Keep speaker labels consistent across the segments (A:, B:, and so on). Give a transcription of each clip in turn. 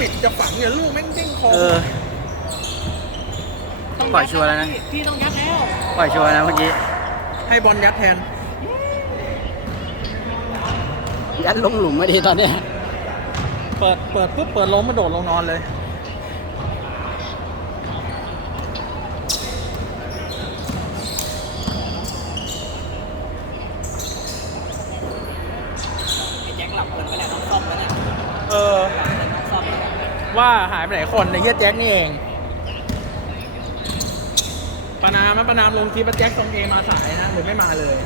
A: ปิดจะฝังอย่าลูกแม่งเด้งคอ
B: เออปล่อยชัวร์แล้วนะ
C: พี่ต้องยัดแล้ว
B: ปล่อยชัวร์นะเมื่อกี้
A: ให้บอลยัดแทน
B: ยัดลงหลุมไม่ดีตอนเนี้ย
A: เปิดเปิดปุ๊บเปิดล้มมาโดดลงนอนเลย
C: ไอ้แจ็คหลับเปิดไปแล้วต้องซ่อมแล้วเนี่ย
A: เออ
C: ว่า
A: หายไปไหนคนในเฮียแจ็คนี่เองปานามปานามลงคลิปว่าแจ็คทรงเอมาสายนะหรือไม่มาเลย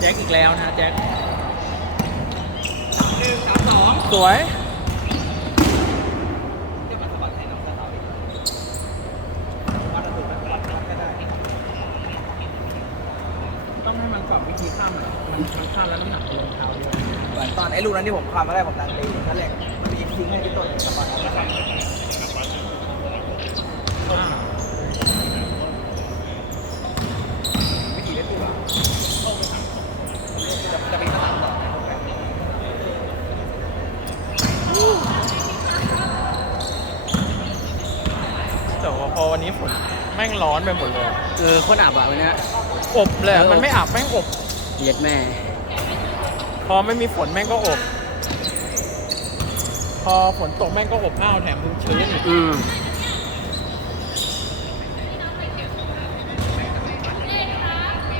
A: แจ็คอีกแล้วนะแจ็ค
C: หนึ่งสามสอง
A: สวย
C: เดี๋ยวมันสะบัดให้น้องสตาร์ทวัดระดับแล้ววัดวัดก็ได้
A: ต้องให้มันปรับวิธีข้ามอะมันมันข้ามแล้วน้ำหนักลงเท้าเยอะ
C: เหมือนตอนไอ้ลูกนั้นที่ผมคลำมาได้ผมดันตีนั่นแหละ แล้วก็วิธีเล่นตัวจะจะเป็นขนาดต่อ
A: แต่ว่าพอวันนี้ฝนแม่งร้อนไปหมดเลย
B: เออโคนอับอะวันเนี้ย
A: อบเลยอะ
B: เออ
A: มันไม่อาบแม่งอบ
B: เหยียดแม่
A: พอไม่มีฝนแม่งก็อบ พอฝนตกแม่งก็อบอ้าวแถมมึงชื้นอีก
B: อืม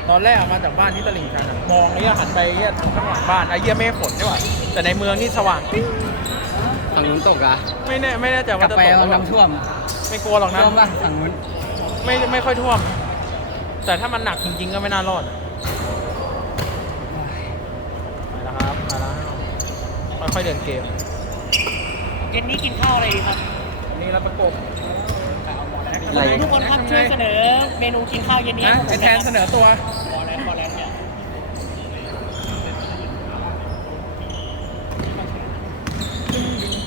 A: ตอนแรกออกมาจากบ้านที่ตลิ่งชันอะมองเนี่ยหันไปเนี่ยทางข้างหลังบ้านไอ้เหี้ยไม่ฝนใช่ป่ะแต่ในเมืองนี่สว่างปิ๊ง
B: ฝั่งนู้นตกอะ
A: ไม่แน่ไม่แน่ใจ
B: กลั
A: ว่า
B: บ
A: จะ
B: ไป
A: ตกหรือ
B: มัน
A: เปล่า
B: น้ำท่วม
A: ไม่กลัวหรอกนะ
B: ท่วมป่ะฝั่งนู้น
A: ไม่ไม่ค่อยท่วม แต่ถ้ามันหนักจริง ๆ ก็ไม่น่ารอดอะไปแล้วครับไปแล้วค่อยๆเดินเกม
C: เย็นนี้กินข้าวอะไรดีครับ
A: อันนี้เราประกบ
B: อะไร
C: ทุกคนครับช่วยเสนอเมนูกินข้าวเย็นนี้
A: นะ
C: ให้ผม
A: ไอแทนเสนอตัว
C: ขอแล้วขอแล้วเนี่ย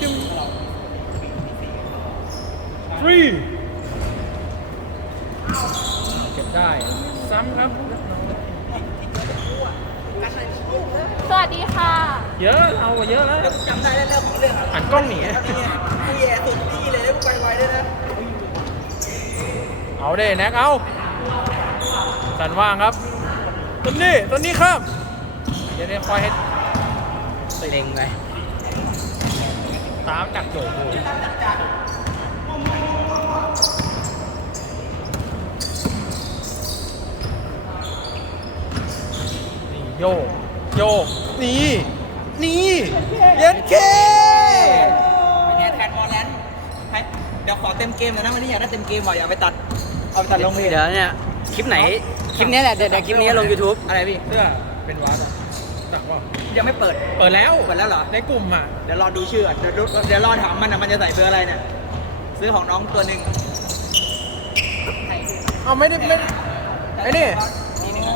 A: จึ้มฟรีเก็บได้ ซ้ำครับ
D: สวัสดีค่ะ
A: เยอะเอาอะเยอะแล้ว
C: จำได้เรื่องของเรื่องอะ
A: หันกล้องหนี
C: กูแย่สุดที่เลยแล้วกูไปไวด้วยนะ
A: เอาเด้แน็กเอาสันว่างครับต้นนี้ต้นนี้ครับเดี๋ยวนี้คอยให้
B: เล็งไป
A: ตามจักโจกดูนี่โยกโยกนี่ นี่เย็นเค
C: เป็นไงแทนมอลแลนด์ให้เดี๋ยวขอเต็มเกมหน่อยนะวันนี้อยากได้เต็มเกมว่ะอย่าไปตัด เอาไปตัดลงเพจ
B: เดี๋ยวเนี่ย คลิปไหน คลิปเนี้ยแหละ เดี๋ยวเดี๋ยวคลิปนี้ลง YouTube
C: อะไรพี่
A: เสื้อเป็นวัดอะดักว่า
C: ยังไม่เปิด
A: เปิดแล้ว
C: เปิดแล้วเหรอ
A: ในกลุ่มอะ
C: เดี๋ยวรอดูชื่อก่อนเดี๋ยวดูเดี๋ยวรอถามมันนะมันจะใส่เบอร์อะไรเนี่ย ซื้อของน้องตัวหนึ่ง
A: เอาไม่ได้ไม่ไอ้นี่
C: นี่หนึ่งอะ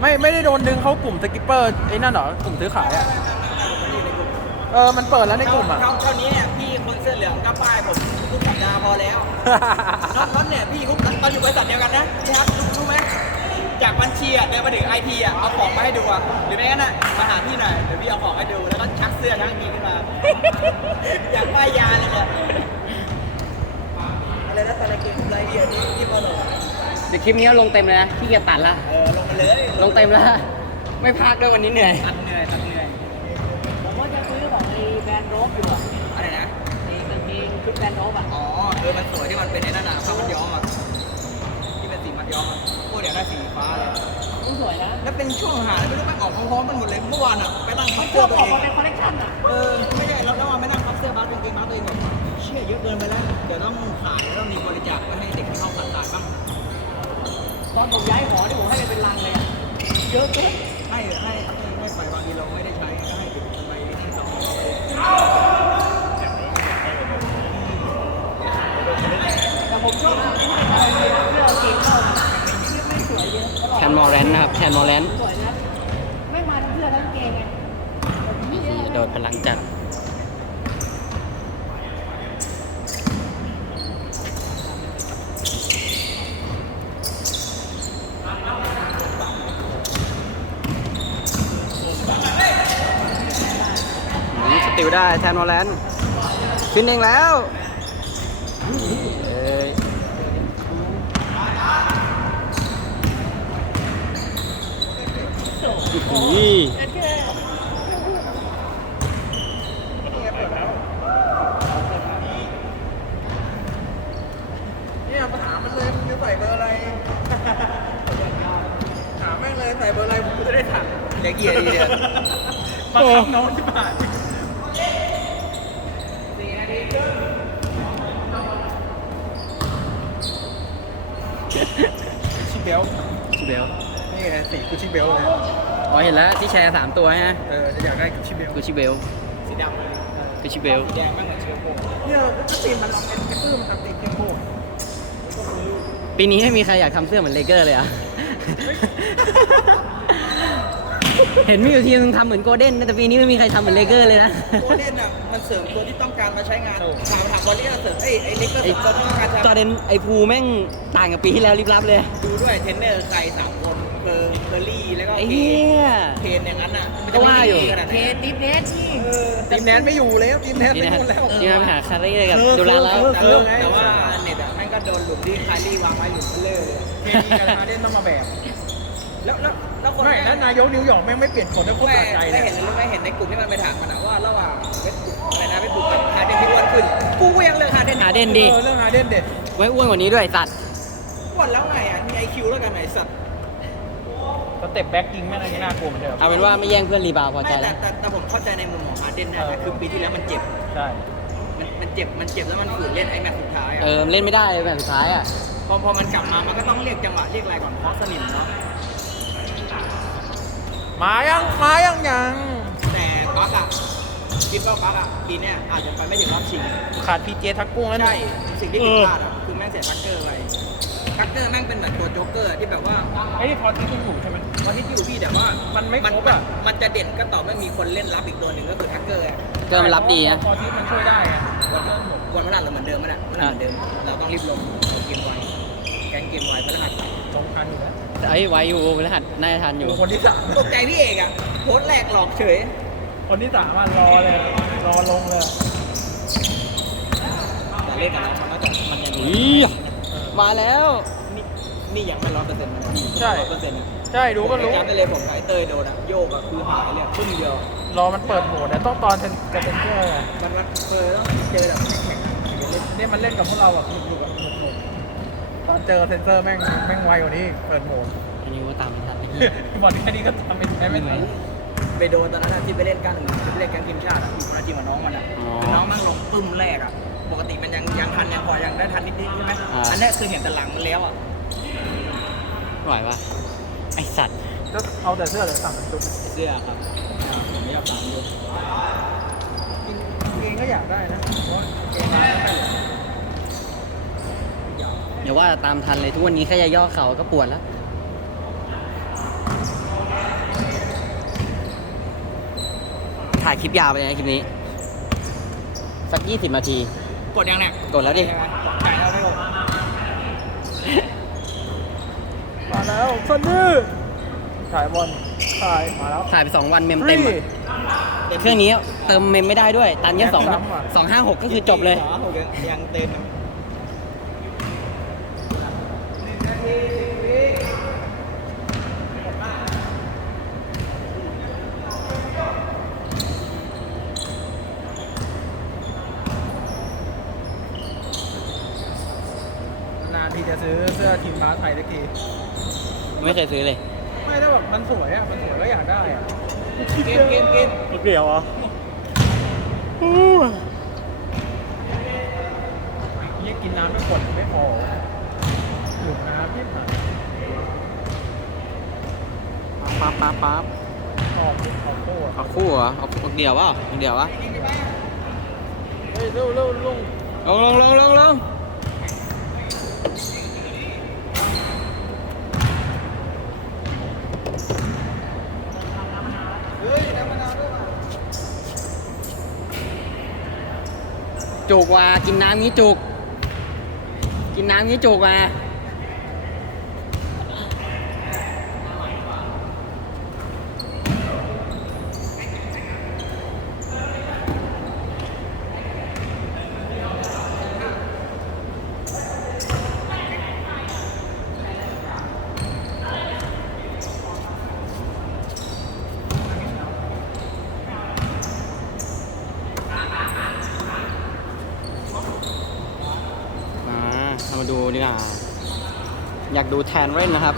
A: ไม่ไม่ได้โดนดึงเข้ากลุ่มสกิปเปอร์ไอ้นั่นเหรอกลุ่มซื้อขายอะ เออ มันเปิดแล้วในกลุ่มอะ
C: เท่าเท่านี้เนี่ยพี่คนเสื้อเหลืองก็ป้ายผมทุกสัปดาห์พอแล้ว น้องน้องเนี่ยพี่คุกตอนอยู่บริษัทเดียวกันนะพี่ครับรู้รู้ไหมจากบัญชีอะเดินมาถึงไอทีอะเอาของมาให้ดูอะหรือไม่งั้นอะมาหาพี่หน่อยเดี๋ยวพี่เอาของให้ดูแล้วก็ชักเสื้อชักกางเกงขึ้นมา อยากป้ายยาเลยเนี่ยอะไรนะอะไรเกินอะไรเดียวนี่ที่มาหลอก
B: เดี๋ยวคลิปนี้ลงเต็มเลยนะขี้เกียจตัดละ
C: เออลงมาเลย
B: ลงเต็มแล้วไม่พักด้วยวันนี้เหนื่อย
C: ตัดเหนื่อยตัดเหนื่อย
D: ผมว่าจะซื้อของไอ้แบรนด์โรบอยู่อะ
C: อะไรนะ
D: ไอ้กางเกงชุดแบรนด์โรบอะ
C: อ๋อเออมันสวยที่มันเป็นไอ้นั่นน่ะผ้ามัดย้อมอะที่เป็นสีมัดย้อมอะพวกเดี๋ยวได้สีฟ้าเลย
D: มันสวยนะ
C: แล้วเป็นช่วงหาแล้วไม่รู้ไปออกพร้อมๆกันหมดเลยเมื่อวานอะไปนั่งพั
D: มั
C: บ
D: นช
C: เสื้
D: อ
C: อบตัว
D: ออก
C: เอ
D: มางเป็นคอลเลคชันอะ
C: เออไม่ใช่เราต้องมาไม่นั่งพับเสื้อบาสเป็นเกงบาสตัวเองแบบเชี่ยเยอะเกินไปแล้วเดี๋ยวต้องขายแล้วมีบริจาคไว้ให้เด็กที่เขาขาดตายบ้าง
D: ตอนผมย้ายหอที่ผมให้มันเป็นลังเลยอะเยอะเกิน
C: ให้ให้ให้ไปบางทีเราไม่ได้ใช้ก็ให้เด็กทำไมที่สอง
D: แต่ผมชอบที่มันเป็นเสื้อกางเกงเข้าไม่สวยเยอะ
B: แคนมอร์แลนด์นะครับแคนมอร์แลนด์
D: สวยนะไม่มาทั้งเสื้อทั้งกางเกงไง
B: โดดพลังจัด อืมสติลได้แทนวอลเลนขึ้นเองแล้วเอ้ยอี
A: เนี่ยมาถามมันเลยมึงจะใส่เบอร์อะไรถามแม่งเลยใส่เบอร์อะไรผมจะได้ถาม
C: เด็กเกียร์ดีเนี่ย
A: มาคับน้องที่บ้าน ชิเบล
B: ชิเบล
A: นี่ไงสีกูชิเบลเลย
B: อ๋อเห็นแล้วที่แชร์สามตัวฮะ
A: เออจะอยากได้กูชิเบล
B: กูชิเบล
C: สีดำเลย
B: กูชิเบล
C: สีแดงบ้างเหมือนเชื้อโค
A: เนี่ยก็ตีมมันเป็นแคปเปอร์มันทำตีมเกมโบ
B: ปีนี้ไม่มีใครอยากทำเสื้อเหมือนเลเกอร์เลยเหรอะ เห็นมีอยู่ทีนึงทำเหมือนโกลเด้นนะแต่ปีนี้ไม่มีใครทำเหมือนเลเกอร์เลยนะ
C: โคเด่นอะมันเสริมตัวที่ต้องการมาใช้งานถามถามบอลลี่เสริมไอ้ไอ้เล็กก็เสริมตัวที่ต้องการใช้
B: จอเดนไอภูแม่งต่างกับปีที่แล้วริบลับเลย
C: ดูด้วยเทรนเนอร์ใครสามคนเบอร์เบอร์รี่แล้วก็
B: ไอ้
C: เก
B: เหี้ย
C: เทนอย่างนั้นอะมัน
B: ก็
C: จะไม่
B: ว่าอยู่
C: ดีขนาด
D: เท
C: ไหน
D: นดิฟเนสที่
C: เออ
A: ทีมแนนไม่อยู่แล้วทีมแนน
B: นี่
A: ไม่
B: นะ
A: หมดแล้ว
B: นี่นะไปหาคาร์รี่กับ
A: เออ
B: ดูแลแล้ว
A: เออ
C: แต่ว่าแต่ว่าเน็ตอะแม่งก็โดนหลุมที่คายลี่วางไว้หลุมเบลเลอร์เลย
A: เคมีกับฮาร์เดนต้องมาแบก
C: แล้วแล้ว แล้วคน
A: ไม่แล้วนายกนิวยอร์กแม่งไม่เปลี่ยนคนด้วยโคตร
C: ไม่
A: สะใจเล
C: ไม่
A: ย
C: เห็นหรือไม่เห็นในกลุ่มที่มันไปถามกันนะว่าระหว่างเวทบุกอะไรนะเวทบุกกับฮาเดนที่อ้วนขึ้น กูก็ยังเลือกฮาเดน
B: หาเด่นดิ
A: เออเรื่องฮาร์เดนเด็ด
B: ไว้อ้วนกว่านี้ด้วยสัตว์
C: อ้วนแล้วไงอะมีไอคิวแล้วกันไหนสัตว์
A: สเต็ปแบ็กยิงแม่งอะไรที่น่ากลัวเหมือนเดิม
B: เอาเป็นว่าไม่แย่งเพื่อนรีบาวด์พอใจ
C: ไม่แต่
B: แล้ว
C: แต่แต่ผมเข้าใจในมุมของฮาเดนนะแต่คือปีที่แล้วมันเจ็บ
A: ใช่
C: มันมันเจ็บ มันเจ็บแล้วมันฝืนเล่นไอ้แมตช์สุดท้าย
B: เอ
C: อะ
B: อเล่นไม่ได้เลยแบบสุดท้ายอะ
C: พอพอมันกลับมา มันก็ต้องเรียกจังหวะเรียกอะไรก่อนเพราะสนิมเนาะ
A: มายังมายังยัง
C: แต่ปักอะคิดว่าปักอะปีเนี้ยอาจจะไปไม่ถึงรอบชิง
A: ขาดพีเจทักกุ้งแล้ว
C: ใช่
A: นี่
C: สิ่งที่ผิดพลาดอะคือแม่งเสียทักเกอร์ไปทักเกอร์แม่งเป็นแบบตัวโจ๊กเกอร์ที่แบบว่า
A: ไอ้ที่พอที่คุณอยู่ใช่ไหม
C: วันที่อยู่พี่แต่ว่า
A: มันไม่
C: มัน
A: ครบอะ
C: มันจะเด่นก็ต่อเมื่อมีคนเล่นรับอีกตัวหนึ่งก็คือทักเกอร์อะ
B: เกินมันรับดีนะ
A: พอที่มันช่วยได้ไง
C: วันวันพฤหัสเราเหมือนเดิมมั้ยน่ะพฤหัสเหมือนเดิมเราต้องรีบลงเกมไว แกงเกมไวพฤหัส
A: สองพันอยู่แล้ว
B: ไอ้ยไว้อยู่รหัสน่าจะทันอยู่
A: คนที่สาม
C: ตกใจพี่เอกอะโพสต์แรกหลอกเฉย
A: คนที่สามอะรอเลย รอลงเลย
C: แต่เล่นกับเรามันก็จะมันยัง
B: อีมาแล้ว
C: นี่นี่ยังไม่ร้อยเปอร์เซ็นต์นะพี่
A: ใช่
C: ร้อยเปอร์เซ็นต์
A: ใช่ดูก็รู้
C: จำได้เลยผมกับไอ้เตยโดนอะโยกอะคือหายเลยครึ่งเดียว
A: รอมันเปิดโหมดนะต้องตอนเซนกับเซนเซอร์ไง
C: มันมันเฟอร์ต้องเจอแบบแข็ง
A: เนี่ยมันเล่นกับพวกเราแบบหนุกๆแบบหนุกๆตอน เจอเซนเซอร์แม่งแม่งไวกว่านี้อีกเปิดโหมด
B: อันนี้ว่าตามไม่ทันไอ้
A: บอลแค่นี้ก็ทำไม่ได้ไม่ทัน
C: ไปโดนตอนนั้นอะที่ไปเล่นกันที่ไปเล่นกันทีมชาติอะทีมทีมกับน้องมันอะคือน้องมันลงปึ้มแรกอะปกติมันยังยังทันยังพอยังได้ทันนิดๆใช่ไหมอันเนี้ยคือเห็นแต่หลังมันแล้วอะ
B: ไหวปะไอสัตว์
A: ก็เอาแต่เสื้อเหลือสั่งเป็นชุด
C: เสื้อครับผมไม่อยากถามดู
A: จริงเองก็อยากได้นะเพราะว่าเองมันไม่ค่ อยเหลือ
B: อย่าว่าตามทันเลยทุกวันนี้แค่จะย่อเขาก็ปวดแล้ว ถ่ายคลิปยาวไปเลยนะคลิปนี้ สักยี่สิบนาที
C: กดยังเนี่ย
B: กดแล้วดิ
C: จ่ายแล้วไม่กด
A: มาแล้วซันนี่ถ่ายบอลถ่ายมาแล้ว
B: ถ่ายไปสองวันเมมเต็มอะเครื่องนี้เติมเมมไม่ได้ด้วย ตันแค่สอง
A: แม็กซ์ซ้ำอะ
B: สองห้าหกก็คือจบเลย
C: อ๋อโอเคยังเต็ม
A: นานทีจะซื้อเสื้อทีมม้าไทยสักที
B: ไม่เคยซื้อเลย
A: ไม่ถ้าแบบมันสวยอะ มันสวยก็อยากได้อะ
C: เกมเกมเกม
A: เกี่ยวอะยี่กินน้ำไม่กดไม่พออยู่น้ำที่ผ่าน
B: ปั๊บปั๊บปั๊บ
A: ออกออกโต้อะ
B: เอาคู่เหรอเอาเอาเดียววะเอาเดียววะ
A: เฮ้ยเร็วเร็วลุง
B: ลงลงลงลงลง จุกว่ะกินน้ำงี้จุก กินน้ำงี้จุกว่ะ อยาก ดูแทนเล่นนะครับ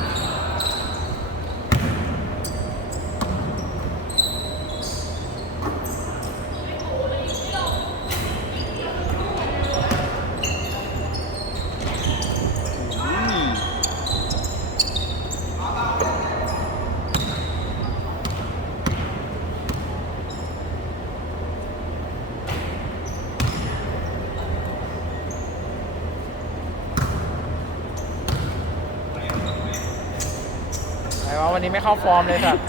A: ไม่เข้าฟอร์มเลยสัตว์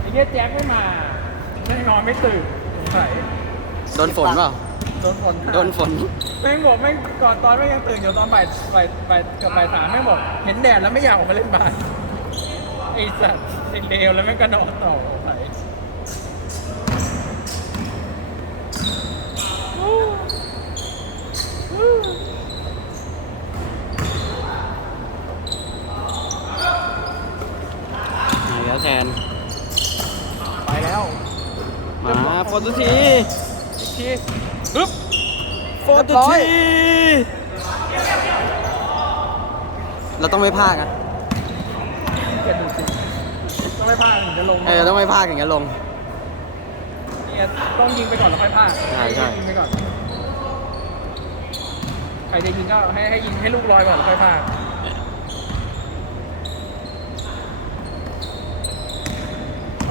A: ไอ้เหี้ยแจ็คไม่มาแม่งนอนไม่ตื่นสงสัย
B: โดนฝนเปล่า
A: โดนฝน
B: โดนฝน
A: แม่งบอกแม่งก่อนตอนแม่งยังตื่นอยู่ตอนบ่ายบ่ายบ่ายเกับบ่ายสามแม่งบอกเห็นแดดแล้วไม่อยากออกมาเล่นบาสไอ้สัตว์ไอ้เลวแล้วแม่งก็นอนต่อไป
B: นี่ครับแทน
A: ไปแล้ว
B: มาโฟโตที
A: อีกทีปึ๊บ
B: โฟโตทีเราต้องไม่พลาดนะ
A: แกดูสิต้องไม่พลาดถึงจะลง
B: เออต้องไม่พลาดอย่างนี้นลง
A: เนี่ยต้องยิงไปก่อนแล้วค่อยพลาด
B: ใช่ใช่
A: ยิงไปก่อนใครจะยิงก็ให้ให้ยิงให้ลูกลอยก่อนแล้วค่อยพลาด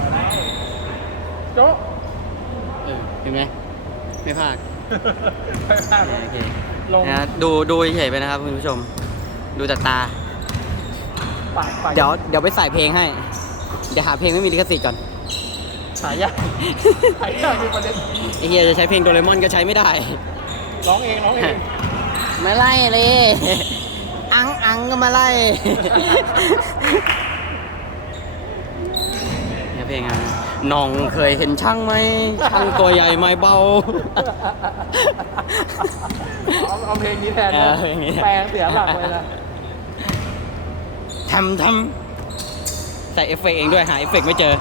A: ไปแล้วโจ๊ะ
B: เออเห็นไหม ไม่พลาด
A: ค่อยพลาด
B: โอเค
A: ลง
B: นะดูดูเฉยๆไปนะครับคุณผู้ชม ดูจากตา
A: ปากปาก
B: เดี๋ยวเดี๋ยวไปใส่เพลงให้ เดี๋ยวหาเพลงไม่มีลิขสิทธิ์ก่อน
A: ฉายาฉายาคือประเด็น
B: ไอเฮียจะใช้เพลงโดเรมอนก็ใช้ไม่ได้
A: ร้องเองร้องเอง
B: มาไล่เลย อังอังก็มาไล่เนี่ยเพลงอะ น้องเคยเห็นช่างไหมช่างตัวใหญ่ไม่เบา
A: เอาเอาเพลงนี้แทน
B: เอ
A: นะ
B: อเพลงนี้
A: แปลงเสียหลักเลยนะ
B: ทำทำใส่เอฟเฟกต์เองด้วยหาเอฟเฟกต์ไม่เจอ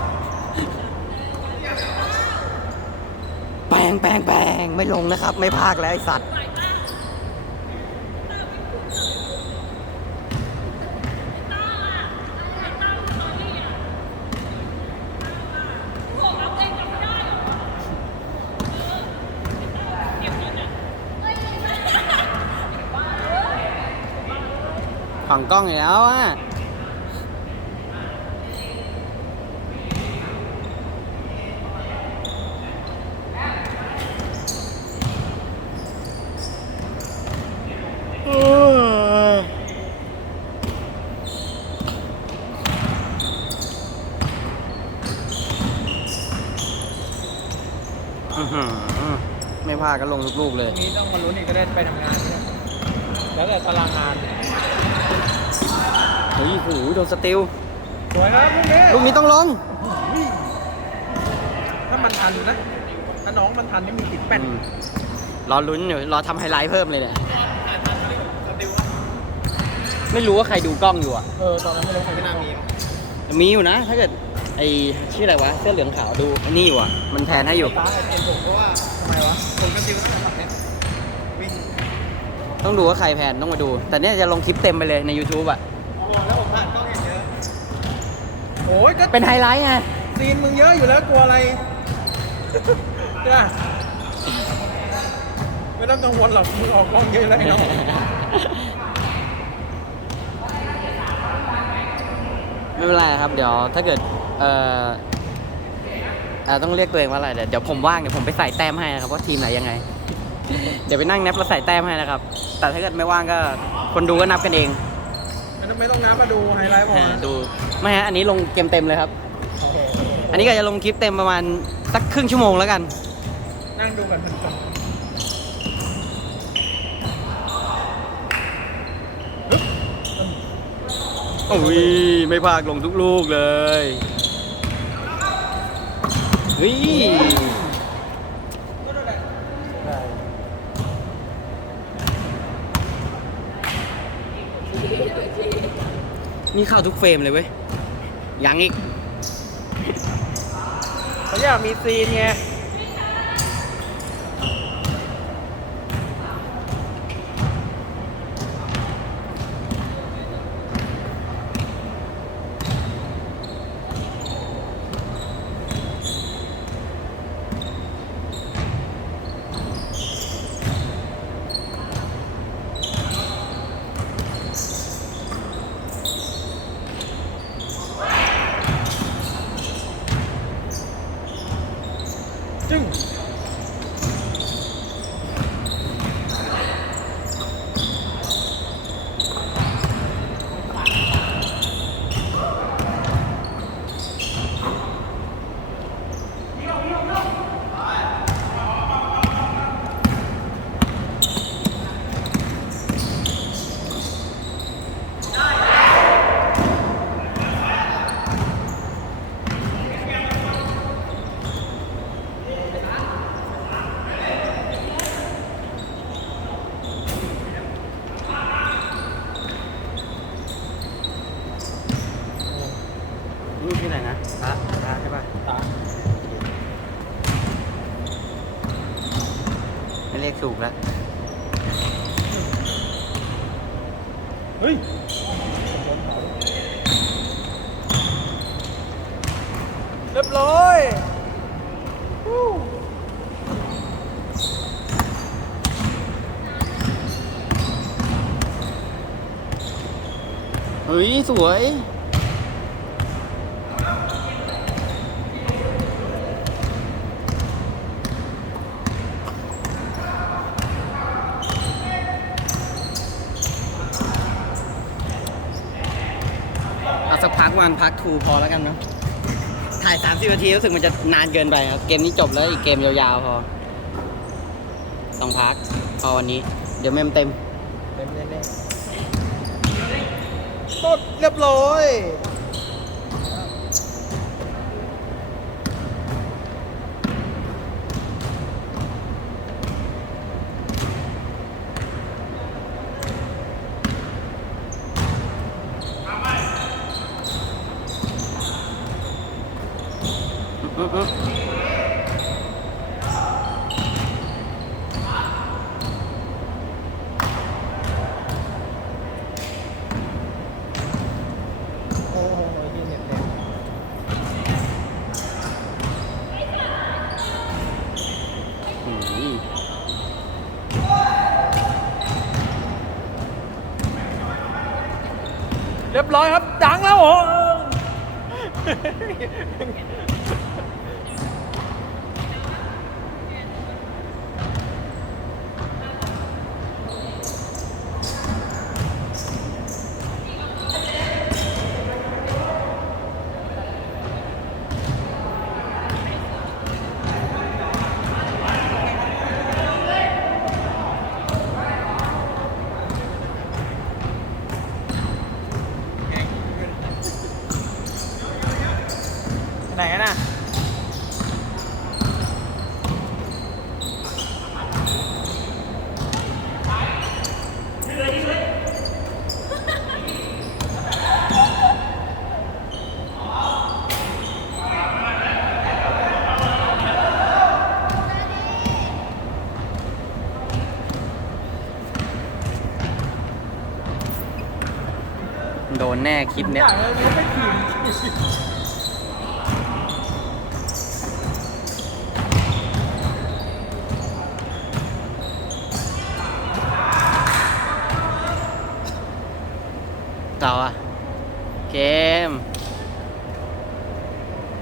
B: แปลงแปลงแปลงไม่ลงนะครับ ไม่พากแล้วไอสัตว์ ฝั่งกล้องอยู่แล้วอะอื้อหือไม่พลาดก็ลงทุกลูกเลย
A: นี้ต้องมาลุ้นอีกก็ได้ไปทำงานเนี่ยแล้วแต่ตารางงาน
B: เฮ้ยโหโดนสติล
A: สวยครับลูกนี้
B: ลูกนี้ต้องลง
A: ถ้ามันทันนะถ้าน้องมันทันนี่มีติดแป้น
B: อืมรอลุ้นอยู่รอทำไฮไลท์เพิ่มเลยเนี่ยไม่รู้ว่าใครดูกล้องอยู่อะ
A: เออตอนนั้นไม่รู้ใครไม่น่ามี
B: มีอยู่นะ ถ้าเกิดไอชื่ออะไรวะเสื้อเหลืองขาวดูอันนี้อยู่อะ มันแทนให้อยู่
A: ตาไอ้ผมเพราะว่าทำไมวะผมก็ดิวตั้งแต่แบบเนี้ยวิ่ง
B: ต้องดูว่าใครแพนต้องมาดู แต่เนี่ยจะลงคลิปเต็มไปเลยใน YouTube อะ
A: โอ้แล้วผมผ่านกล้องอย่างเยอะ โอ้ยก็
B: เป็นไฮไลท์ไง
A: ซีนมึงเยอะอยู่แล้วกลัวอะไรใช่ปะไม่ต้องกังวลหรอกมึงออกกล้องเยอะแล้วไอ้น้อง
B: ไม่เป็นไรครับ เดี๋ยวถ้าเกิด เอ่อเอ่อต้องเรียกตัวเองว่าอะไรเดี๋ยวเดี๋ยวผมว่างเดี๋ยวผมไปใส่แต้มให้นะครับว่าทีมไหนยังไง เดี๋ยวไปนั่งนับแล้วใส่แต้มให้นะครับ แต่ถ้าเกิดไม่ว่างก็คนดูก็นับกันเอง
A: ไม่ต้องไม่ต้องน้ำมาดูไฮไลท์พอ
B: อ่าดูไม่ฮะอันนี้ลงเกมเต็มเลยครับ
A: โอเค
B: อันนี้ก็จะลงคลิปเต็มประมาณสักครึ่งชั่วโมงแล้วกัน
A: นั่งดูกันเป็นสอง
B: โอ้ยไม่พากลงทุกลูกเลยเฮ้ย นี่เข้าทุกเฟรมเลยเว้ย ยังอีก
A: เขาอยากมีซีนไง จึ้ ง
B: รูปที่ไหนนะตาตาใช่ป่ะ
A: ตา
B: ไม่เลขถูกแล้ว
A: เฮ้ยเรียบร้อยวู้
B: เฮ้ย สวย เอาสักพัก วันพักทูพอแล้วกันเนาะถ่าย 30นาทีรู้สึกมันจะนานเกินไปครับ เกมนี้จบแล้วอีกเกมยาวๆพอต้องพักพอวันนี้ เดี๋ยวเมมเต็ม
A: เต็มแน่ๆต้นเรียบร้อย
B: อืมอืม
A: โอ้โหดีเน็ตเน็ต
B: อืม
A: เรียบร้อยครับ ดังแล้วเหรอ ไหนกันน่ะ
B: โดน แน่คลิปเนี้ย